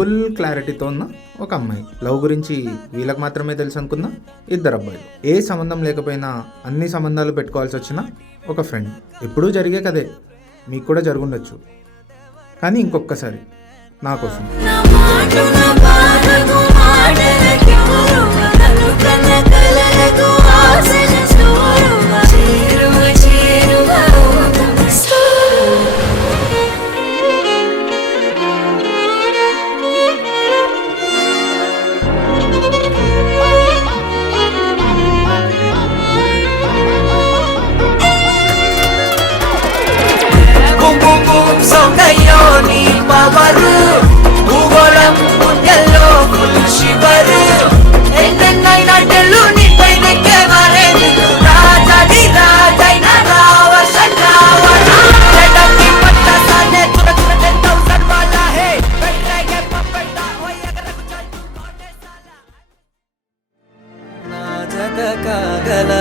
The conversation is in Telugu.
ఫుల్ క్లారిటీతో ఉన్న ఒక అమ్మాయి. లవ్ గురించి వీళ్ళకి మాత్రమే తెలుసు అనుకున్న ఇద్దరు అబ్బాయిలు. ఏ సంబంధం లేకపోయినా అన్ని సంబంధాలు పెట్టుకోవాల్సి వచ్చిన ఒక ఫ్రెండ్. ఎప్పుడూ జరిగే కదే, మీకు కూడా జరుగుండొచ్చు. కానీ ఇంకొకసారి నా కోసం. కాగల